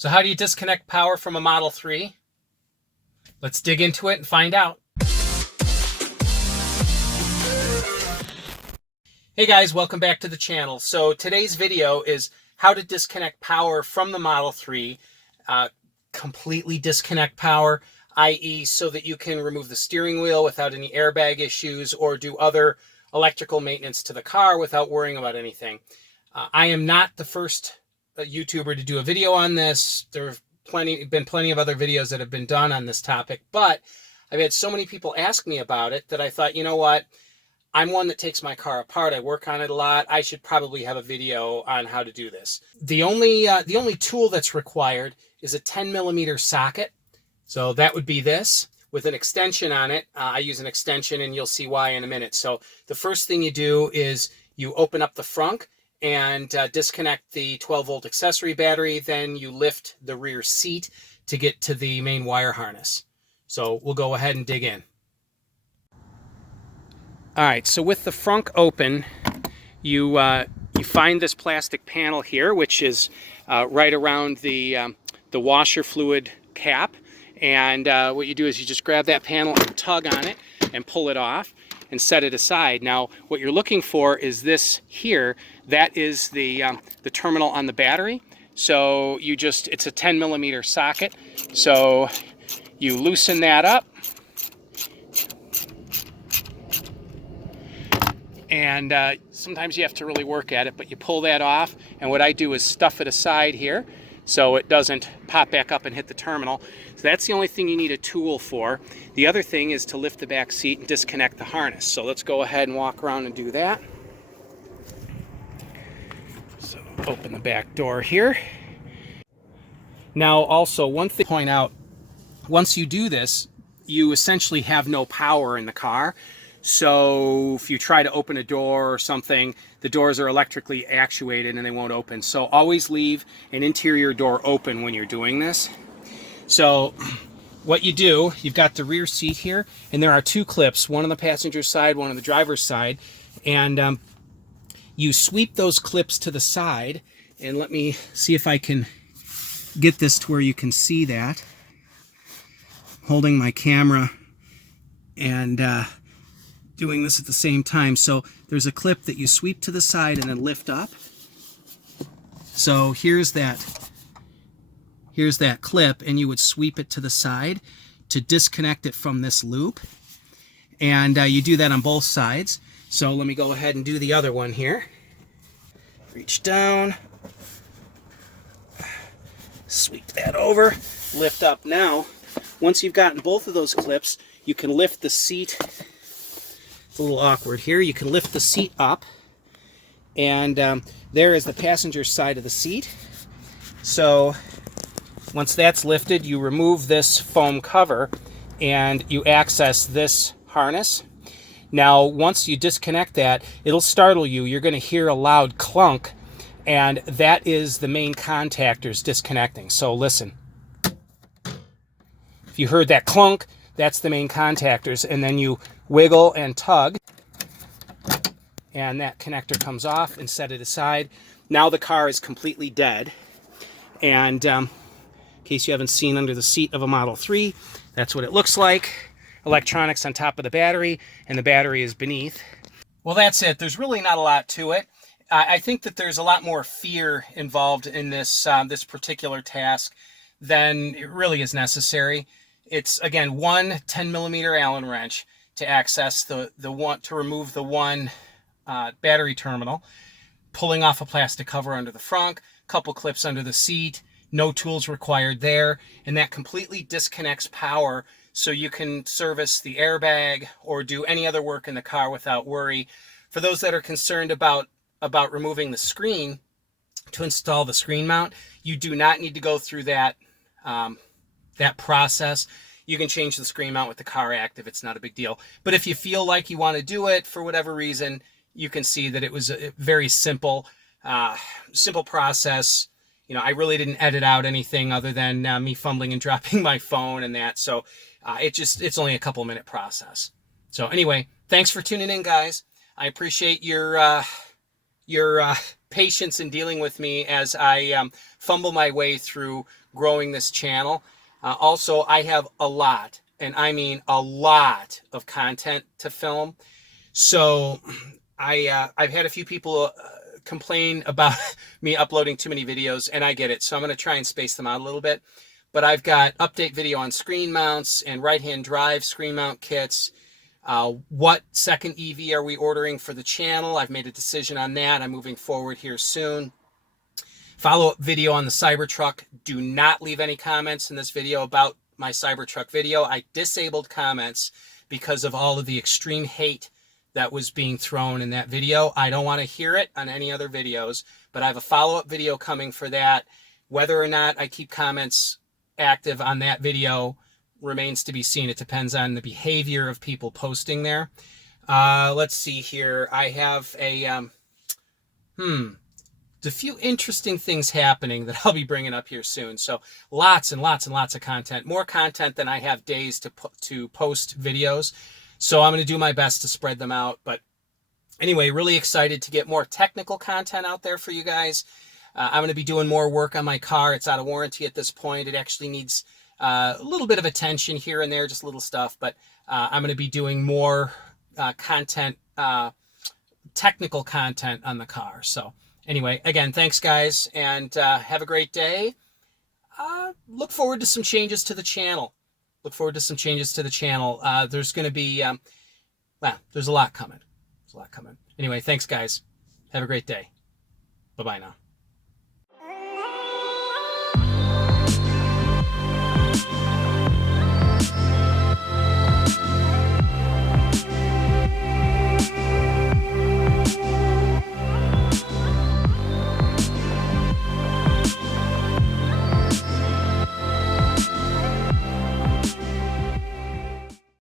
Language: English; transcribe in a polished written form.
So how do you disconnect power from a Model 3? Let's dig into it and find out. Hey guys, welcome back to the channel. So today's video is how to disconnect power from the Model 3, completely disconnect power, i.e. so that you can remove the steering wheel without any airbag issues or do other electrical maintenance to the car without worrying about anything. I am not the first YouTuber to do a video on this. There have been plenty of other videos that have been done on this topic, but I've had so many people ask me about it that I thought, you know what? I'm one that takes my car apart. I work on it a lot. I should probably have a video on how to do this. The only tool that's required is a 10mm socket. So that would be this with an extension on it. I use an extension and you'll see why in a minute. So the first thing you do is you open up the frunk and disconnect the 12-volt accessory battery. Then you lift the rear seat to get to the main wire harness. So we'll go ahead and dig in. All right, so with the frunk open, you find this plastic panel here, which is right around the washer fluid cap. And what you do is you just grab that panel and tug on it and pull it off and set it aside. Now, what you're looking for is this here. That is the terminal on the battery. So it's a 10mm socket. So you loosen that up. And sometimes you have to really work at it, but you pull that off. And what I do is stuff it aside here so it doesn't pop back up and hit the terminal. So that's the only thing you need a tool for. The other thing is to lift the back seat and disconnect the harness. So let's go ahead and walk around and do that. So open the back door here. Now also, one thing to point out, once you do this, you essentially have no power in the car. So if you try to open a door or something, the doors are electrically actuated and they won't open. So always leave an interior door open when you're doing this. So what you do, you've got the rear seat here, and there are two clips, one on the passenger side, one on the driver's side. And you sweep those clips to the side, and let me see if I can get this to where you can see that. Holding my camera and doing this at the same time. So there's a clip that you sweep to the side and then lift up. So here's that clip, and you would sweep it to the side to disconnect it from this loop. And you do that on both sides. So let me go ahead and do the other one here. Reach down, sweep that over, lift up. Now, once you've gotten both of those clips, you can lift the seat. It's a little awkward here. You can lift the seat up, and there is the passenger side of the seat. So once that's lifted, you remove this foam cover and you access this harness. Now, once you disconnect that, it'll startle you. You're going to hear a loud clunk, and that is the main contactors disconnecting. So listen. If you heard that clunk, that's the main contactors, and then you wiggle and tug, and that connector comes off and set it aside. Now the car is completely dead. And in case you haven't seen under the seat of a Model 3, that's what it looks like. Electronics on top of the battery, and the battery is beneath. Well, that's it. There's really not a lot to it. I think that there's a lot more fear involved in this this particular task than it really is necessary. It's, again, one 10mm Allen wrench to access to remove the one battery terminal, pulling off a plastic cover under the frunk, couple clips under the seat, no tools required there, and that completely disconnects power so you can service the airbag or do any other work in the car without worry. For those that are concerned about removing the screen to install the screen mount, you do not need to go through that process. You can change the screen mount with the car active. It's not a big deal. But if you feel like you want to do it for whatever reason, you can see that it was a very simple process. You know, I really didn't edit out anything other than me fumbling and dropping my phone and that. So it's only a couple minute process. So anyway, thanks for tuning in, guys. I appreciate your patience in dealing with me as I fumble my way through growing this channel. Also, I have a lot, and I mean a lot of content to film. So I've had a few people complain about me uploading too many videos, and I get it. So I'm going to try and space them out a little bit. But I've got update video on screen mounts and right-hand drive screen mount kits. What second EV are we ordering for the channel? I've made a decision on that. I'm moving forward here soon. Follow-up video on the Cybertruck. Do not leave any comments in this video about my Cybertruck video. I disabled comments because of all of the extreme hate that was being thrown in that video. I don't want to hear it on any other videos, but I have a follow-up video coming for that. Whether or not I keep comments active on that video remains to be seen. It depends on the behavior of people posting there. Let's see here. I have a few interesting things happening that I'll be bringing up here soon. So lots and lots and lots of content, more content than I have days to post videos. So I'm going to do my best to spread them out. But anyway, really excited to get more technical content out there for you guys. I'm going to be doing more work on my car. It's out of warranty at this point. It actually needs a little bit of attention here and there, just little stuff. But I'm going to be doing more content, technical content on the car. So anyway, again, thanks guys, and have a great day. Look forward to some changes to the channel. There's going to be, there's a lot coming. Anyway, thanks guys. Have a great day. Bye-bye now.